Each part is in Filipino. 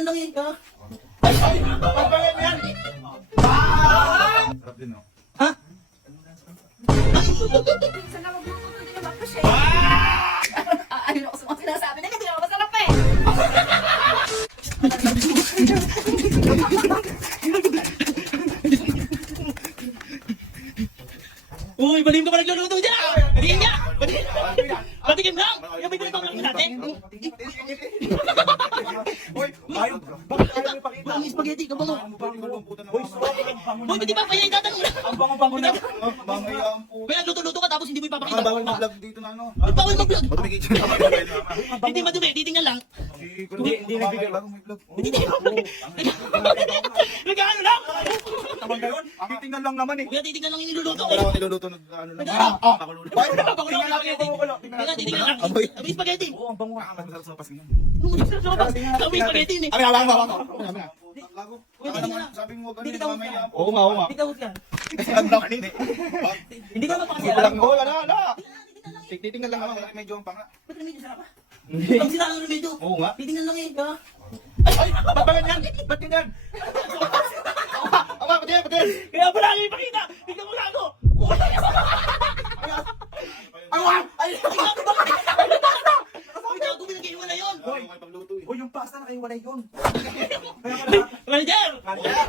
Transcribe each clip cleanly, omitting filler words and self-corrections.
Titignan lang eh. Papayan yan! Sarap din, no? Ha? Sana magluto, hindi naman pa siya. Ayun ako sa mga sinasabi na hindi naman masarap eh. Uy, balim ka pa nagluluto dyan! Batiin niya! Patikim lang! Yung may pinipang lang natin! Uy, ayaw! Bakit ayaw mo ipakita? Bang spaghetti ka bango! Uy, sobrang Uy, ba't di ba kaya itatanong na? ang bango-bango na. Bango yan po. Kaya luto-luto ka tapos hindi mo ipapakita. Ang bawal mag-vlog dito na ano. Ba't bawal mag-vlog? Madumi kitchen. Hindi madumi, titingnan lang. Hindi nagbigay bagong may vlog. Nag-ano lang? Tabang gayon. Titingnan lang naman eh. Kuya, titingnan lang yung niluluto. Wala ko niluluto ng ano lang. Pakulo. Tingnan lang yung spaghetti. Titingnan lang. May spaghetti. Oo, ang bango. Ang masarap sa pasingan. May spaghetti ni. Abi, abang. Lago. Kuya, titingnan lang. Sabi mo Hindi ganun kita mamaya. usga. Oo nga. Hindi ka usga. Ang lang kanina eh. Hindi ka mapakasya. Walang go, wala. Titingnan lang naman, medyo ang panga. Ba't remedyo sarap? Pag sila ang remedyo. Oo nga. Titingnan lang eh. Ay, babalan yan! Ba't ganyan? Ama, pati yan! Kaya pala ang ipakita. Tingnan mo lang ako. Awa! Ay! Uy, gago mo nag-iwala yun. Hoy, may pagluto eh. Uy, yung pasta nakaiwalay yun. Manager! Manager!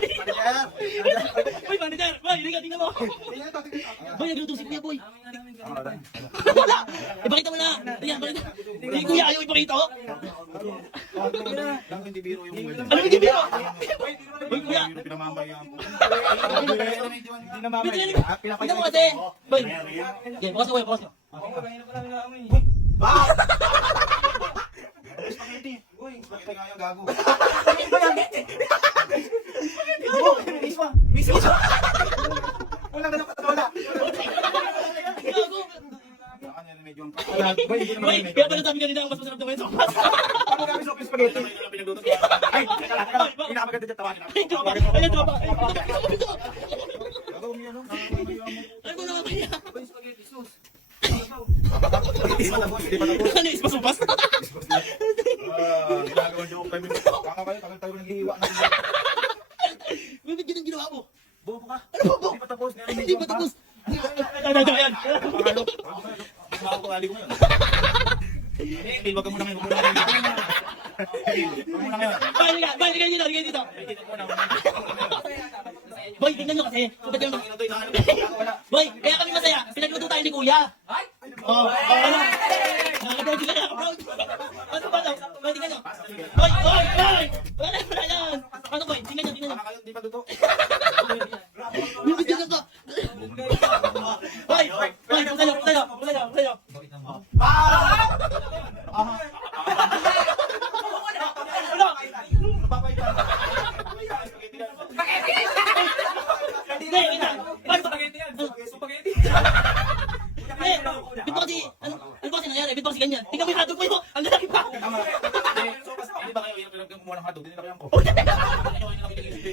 Uy, manager! Boy, hindi ka, tingnan mo. Tingnan ito, tingnan. Boy, nagluto si Kuya, boy. Wala! Ipakita mo na. Ayan, pakita. Hindi Kuya, ayaw ipakita ko. Lang hindi biro yung mga. Ano hindi biro? Uy, Kuya. Pinamamayan po. Hindi na Bitin yan. Tingnan mo kasi. Boy. Okay, bukas ko, bukas ko. Ba! Spaghetti! Uy, spaghetti nga yung gago. Mismo! Wala na nakatawala. Gago. Kanya na medyo ang pala. Boy, hindi naman Boy, may kaya pala sabi kanina ang mas masarap na may sopas. Ako kami sa spaghetti. Ay, teka lang. Inakamaganda dyan tawanin. Ay, tropa. Ay, tropa. Gagawin mo yan, no? Ay, kung nakakaya. Boy, spaghetti sauce. Hindi pa tapos, hindi pa tapos. Ano, ispas-upas? Ginagawa niyo kami. Kaka kayo, tagal tayo naghihiwa na. Bakit ganun ginawa mo? Bobo ka. Ano ba, bo? Hindi pa tapos. Hindi pa tapos. Ayan. Makakungali ko ngayon. Hindi, wag ka muna ngayon. Wag muna ngayon. Balik ka dito, dito. Boy, tingnan nyo kasi. Boy, kaya kami masaya. Pinagluto tayo ni Kuya. Oh, ano? Nakakadagi ka na, proud. Ano ba ito? Boy, tingnan nyo. Boy! Wala yan. Ano boy? Tingnan nyo. Baka kayo, hindi pa luto. Tingnan ka. Boy! Tayo. Bito kasi, ano ba kasi nangyari? Bito kasi ganyan. Tingnan mo yung hotdog mo ito. Ang lalaki pa. Hindi ba kayo kumuha ng hotdog? Hindi na kayo ko.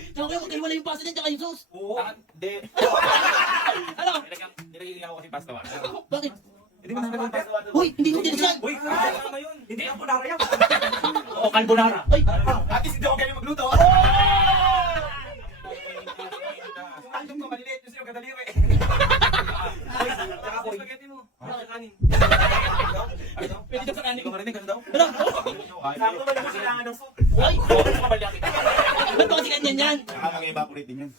Tsaka kayo magkaiwala yung pasta niyan tsaka yung sauce. Oo. Hindi. Ano? Nilagyan ko kasi pasta ba? Bakit? Hindi mo nalagyan pasta ba? Uy, hindi ko din yan. Uy, tama yun. Hindi ang carbonara yan. Oo, carbonara. Ay, At least hindi ako kayo magluto. Alam ko, maliliit yung sa'yo, kadaliri. Tsaka boy. pwede ka sa kanin. Ikaw marinig, ano daw? Ano? Sakto ba naman kailangan ng soup? Ay, Kabalya kita. ba't ba kasi ganyan yan? Saka mag-evaporate din yan.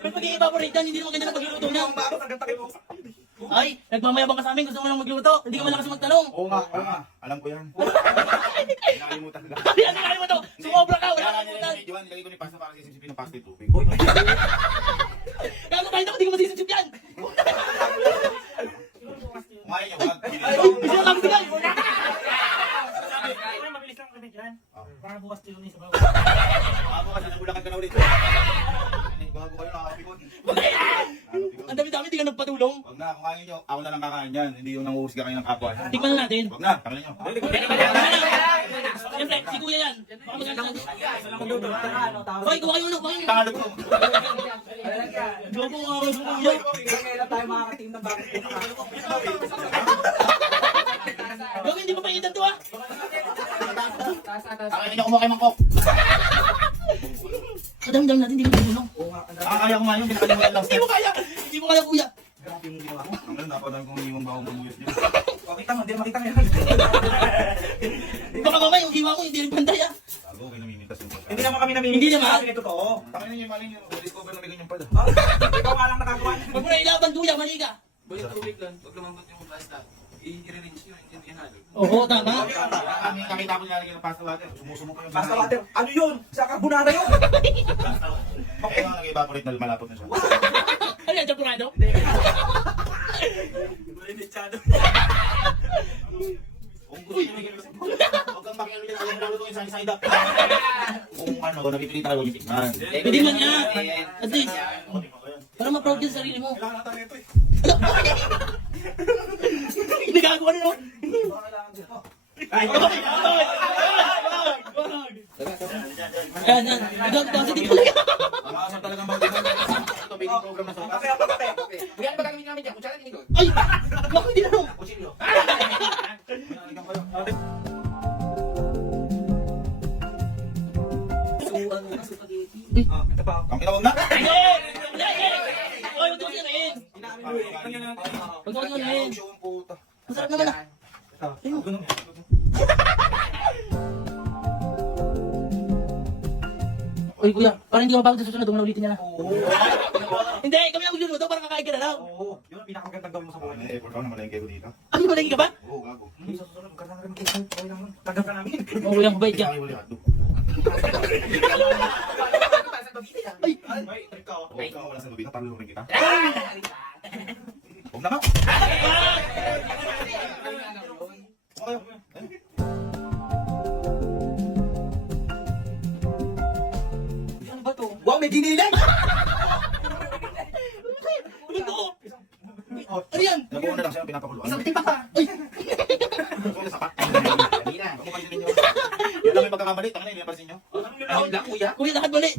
Ba't mag-i-evaporate yan? Hindi naman ganyan ang pagluluto niya. Ay, nagmamayabang ka sa amin. Gusto mo lang magluto. Hindi ka malakas magtanong. Oo nga. Alam ko yan. Nakalimutan ka. Ano kaya mo to? Sumobra ka. Wala kang putan. Johan, nilagay ko ni pasta para sisipin ng pasta yung tubig. Kaya kahit ako, hindi ko masisip yan. Kumain niyo, wag. Ay, gusto na kami tigay. Mabilis lang kami dyan. Para bukas tayo ni sa bawah. Ako kasi nabulakan ka na ulit. Bago kayo nakakapikon. Ang dami-dami, hindi ka nagpatulong. Wag na, kumain niyo. Ako na lang kakain yan. Hindi yung nanguhusga kayo ng kapwa. Tikman na natin. Wag na, kakain niyo. Siyempre, si Kuya yan. Baka maganda natin. Hoy, kuha kayo ulo, kuha kayo. Tangalog ko. Gago nga ako sa Kuya. Kailan tayo makakatim ng bakit ito Gago, hindi pa paitan to ah. Kaya niyo kumuha kay Mangkok. Kadami-dami natin, hindi mo tulong. Oo nga, ang dami. Kaya ko nga yun, pinakalimutan lang. Hindi mo kaya! Hindi mo kaya, kuya! Grabe yung ginawa ko. Ang ganda, napadaan kong iwan bago bumuyot yun. O, kita mo, hindi makita ngayon. Baka mamaya yung hiwa mo, hindi rin pantay ah. Sago, kayo namimitas yung pagkain. Hindi naman kami namimili. Hindi naman. Kasi totoo. Taka na yung maling yung discover na may ganyan pala. Ikaw nga lang nakagawa. Huwag mo na ilaban, kuya, mali ka. Boy, yung tubig lang. Pag lumambot yung pasta, i-rinse nyo, hindi halo. Oo, tama. Kami nakita ko nilalagay ng pasta water. Sumusumo pa yung Basta water. Ano yun? Sa carbonara yun. Okay, nag-evaporate na malapot na siya. Ano yan, champurado? Kung gusto niyo may gano'n. Huwag kang makialam dyan. Alam mo ito yung side up. Kung ano, napipilitan ka, huwag yung tikman. Hindi man nga. At least, para ma-proud ka sa sarili mo. Kailangan natin ito eh. Nagagawa na naman. Yan, yan. Ito, sige talaga. Ang talagang bang dito. Ito, baking program na sa Kape ako, kape. Kaya ba gagawin namin dyan? Kutsara tinidor. Ay! Bakit hindi na naman? kutsilyo. Ito pa. Ang kinawag na. Hindi! Hindi! Oy, huwag mo sinayin. Huwag mo sinayin. Show ang puta. Masarap naman ah. Uy, kuya, parang hindi ka mapagod sa susunod, huwag na ulitin niya na. Hindi, kami ang magluluto para kakain ka na lang. Oo. Yun ang pinakamagandang gawin mo sa buhay. Effort ako na malengke ko dito. Ay, malagi ka ba? Oo, gago. Hindi sa susunod, magkanda na rin mag-isip. Okay lang. Tagal ka namin. Oo, kuya, mabait ka. Ay, wala. Ay! Ay, trip ka oh. Huwag ka wala sa lubita, palurin kita. Huwag na nga. Okay. Ano ba to? Wow, may giniling! Ito! Ano yan? Nakuha na lang siya, pinapakuluan. Isang tipak pa! Ay! Kung sapat. Kanina. Kung mapansin ninyo. Yan lang yung pagkakamali. Tanga na yun, napansin nyo. Ayun lang, kuya. Kuya, lahat mali!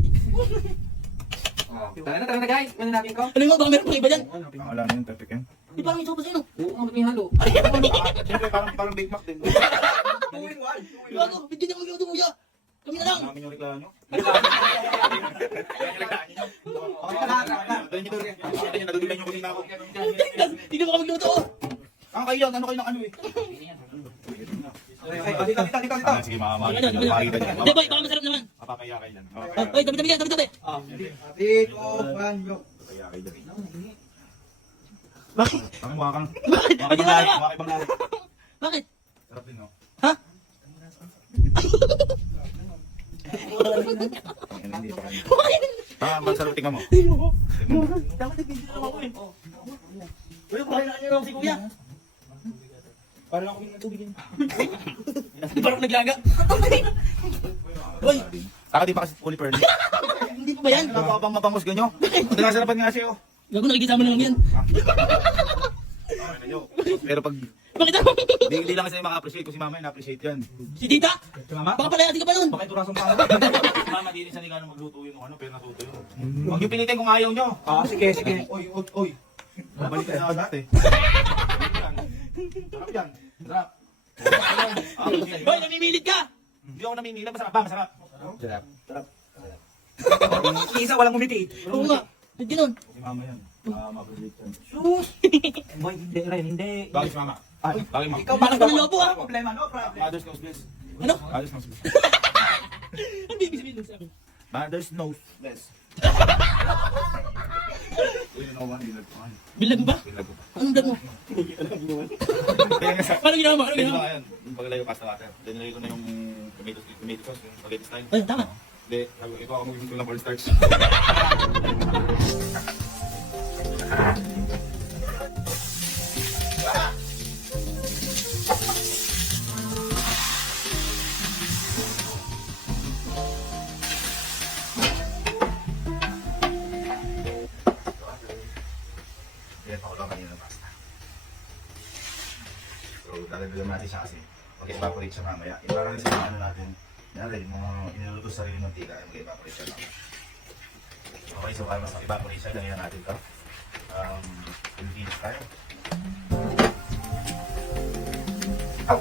Tara na guys. Ano natin ko? Ano mo, baka meron pang iba dyan? Ang alam yun, perfect yan. Di parang may sopa sa'yo, no? Oo, nga, ba't may halo? Siyempre, parang Big Mac din. Gago, hindi niya magluto, kuya! Kami na lang! Namin yung reklamo nyo. Nadudugan yung kusina ko. Hindi na baka magluto, oh! Ang kayo, ano kayo ng ano eh. Dito. Sige, makakita Ano, ano, nyo. ano? Hindi, boy, baka masarap naman. Mapapaya kayo dyan. Oy, tabi-tabi yan, tabi-tabi! Dito, banyo. Mapapaya kayo dyan. Bakit? Kami mukha kang... Bakit? Mukha ibang lahat. Mukha ibang lahat. Bakit? Sarap din, no? Ha? Hindi pa kanya. Bakit? Masarap tingnan mo. Dapat nag-video lang ako eh. Uy, bakit na lang si kuya? Parang ako ng tubig yun. Di parang naglaga. Uy, Saka di pa kasi fully pearly. hindi pa ba yan? Ano ba bang mapangos ganyo? Ang nasarapan nga siya, oh. Gago, nakikisama na lang yan. Okay na yun. Pero pag Bakit ako? hindi lang kasi maka-appreciate kung si mama yung na-appreciate yan. Si tita? Si mama? Baka pala ka pa nun. Bakit turasong pa Si mama di rin siya nila magluto yung ano, pero natuto yun. Huwag yung pilitin kung ayaw nyo. Sige, sige. Oy. Babalik na ako dati. Sarap yan. Sarap. Hoy, namimilit ka! Hindi ako namimila. Masarap ba? Masarap. Isa walang umiti. Oo nga. Ba't ganun? Si mama yan. Ma-appreciate yan. Sus! Boy, hindi rin, hindi. Bakit si mama? Ay, Bakit mama? ikaw Bakit ba ng lobo, ah? Problema, no problem. Mother's knows best. Ano? Mother's knows best. Ano ibig sabihin nun sa akin? Mother's knows best. Uy, ano ba? Bilag ko. Bilag ba? Bilag ko pa. Anong dag mo? Kaya nga sa... Paano ginawa mo? Ano Pwede ginawa ba mo? yan? Yung paglagay ko pasta water. Then nilagay ko na yung tomato sauce, yung spaghetti style. Ayun, tama. Hindi, ito ako mag-gusto ng cornstarch. Kaya pa ko lang kanina ng pasta. So, dadagdagan natin siya kasi mag-evaporate siya mamaya. Yung parang sa ano natin, yung mga iniluluto sa sarili ng tika, mag-evaporate siya mamaya. Okay, so para mas evaporate siya, ganyan natin ito. Philippines tayo. Ow!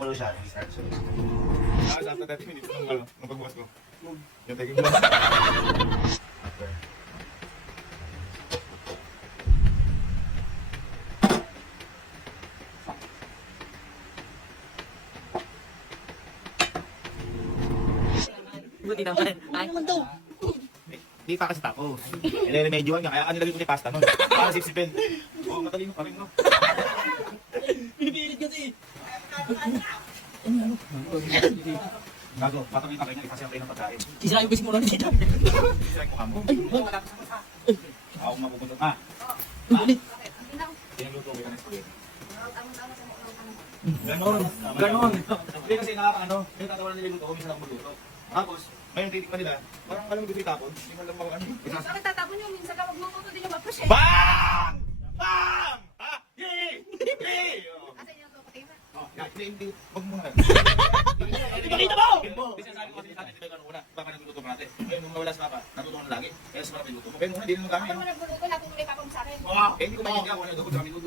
kumulo siya, i-start siya. After 30 minutes, nung pagbukas ko. Yung taking mo. After. Buti naman. Ay, naman daw. Hindi pa kasi tapos. Nire-remedyoan nga, kaya kanilagay ko ni pasta nun. Para sipsipin. Oo, matalino pa rin, no? Pinipilit kasi. Gago, patawin kayo niya, kasi ang kayo ng pagkain. Sisirayo ko si Mura dito. Sisay ko kamo. Ay, wag. Ako mapupunta. Ah, Ulit. pinagluto ko ka ng spaghetti. Tama-tama sa mga ano. Ganon. Ganon. Hindi kasi nakakaano, may tatawa na niluluto ko, minsan ako magluto. Tapos, ngayon titikman nila, parang alam mo dito itapon, hindi man lang mga ano. Bakit tatapon yung minsan ka magluto din yung mapos eh? BANG! BANG! Ah! Yay! Yay! Oh. Asa yung luto pati na? Oh, hindi, wag mo na. Ipakita mo! Hindi sinasabi ko kasi sa atin, di ba ikaw una, papa nagluto pa natin. Ngayon, nung nawala si papa, natutunan na lagi. Kaya sa papa nagluto mo. Kaya muna, di naman kami. Ako mo nagluto na kung may papam sa akin. Eh, hindi ko maintindihan kung ano yung sa kami nagluto.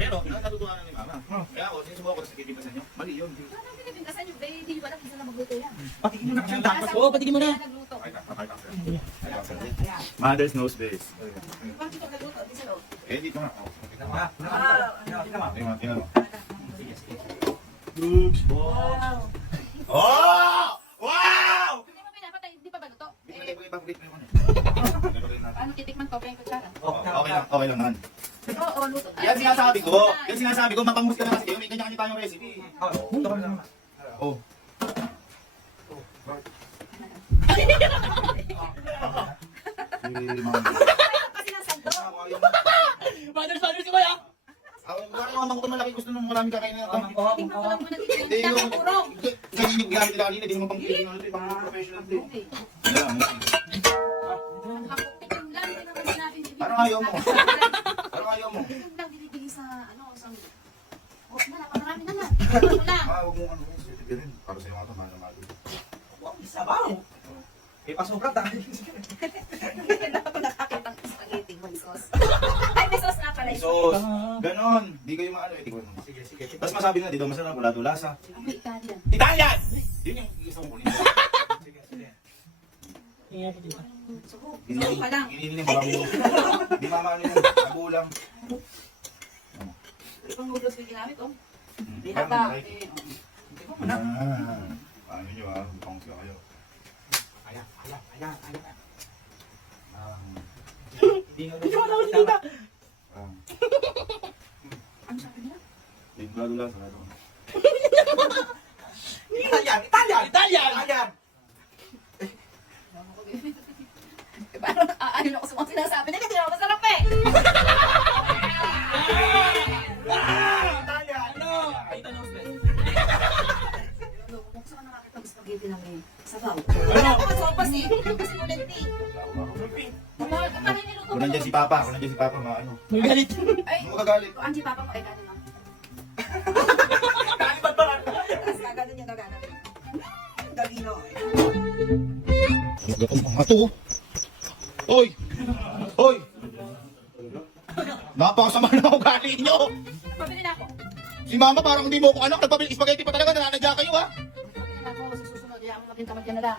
Pero, natutunan na ni mama. Kaya ako, sinusubukan ko sa kitipinsan nyo. Mali yun. Ano ang pinipintasan yung baby? Hindi wala kung saan na magluto yan. Patingin mo na kasi ang dapat. Oo, patigin mo na. Kaya nagluto. Mother's knows best. Bakit ito nagluto? Di sa loob. Eh, dito nga. Oh. Tingnan mo. Tingnan mo. Wow. Oh! Wow! Hindi mo pinapatay, hindi pa ba luto? Ilagay ko ibang plate mo yun. Paano titikman ko pa yung kutsara? Okay lang naman. Oo, luto. Yan sinasabi ko. Yan sinasabi ko, mapangus ka na kasi kayo. May kanya-kanya tayong recipe. Oh. Kasi ng santo. Father si Kuya. Wala naman ko malaki gusto nung maraming kakainin na ito. Tingnan ko lang muna dito yung Hindi yung... nakapurong. Kasi yung gamit nila kanina, di naman pang professional din. Okay. Nakapukit yung lang, hindi naman sinabi. Parang ayaw mo. Parang ayaw mo. Yung lang binibigay sa ano, sa... Huwag na, napakarami naman. Ano lang. Huwag mo ano. Sitipirin. Para sa'yo nga ito, mahal-mahal. Sabaw. Eh, pasubrat dahil. Hindi ako nakakita ng spaghetti may sauce. Ay, may sauce na pala yun. Sos. Ganon. Di kayo maano eh. Sige, sige. Tapos masabi na dito, masarap wala to lasa. Amoy Italian. Italian! Yun yung gusto kong kunin. Sige, sige. Ingat ko dito. Subo. Subo pa lang. Gininin mo lang mo. Di mamano yun. Nabulang. Ibang noodles ko ginamit, oh. Di Parang hata. like. Eh, Paano nyo ah? Bukang siya kayo. Ayan, ayan, ayan, ayan. Hindi nga Hindi ko alam dito. ano sabi nila? Tingkado lang sa ano. Italian, Italian! Italian! Italian! Parang aayon ako sa mga sinasabi nila. Hindi naman masarap eh. Italian! Ano? Ito na usted. Buksan ka nakakita ng spaghetti na may sabaw. Ano? Wala ko sopas eh. Kasi nulenti. Paano niluto Kung nandiyan si Papa, maano. May galit. Ay, Ano kagalit? ang si Papa mo ay gano'n lang. Kalibat ba? Tapos gaganon niya gaganon. Dalino. Mga to. Hoy! Hoy! Napakasama na ugali nyo! Pabili na ako. Si Mama parang hindi mo ko anak, nagpabili spaghetti pa talaga, nananadya kayo ha? Pabili na ako. Sa susunod, hayaan mo maging tamad ka na lang.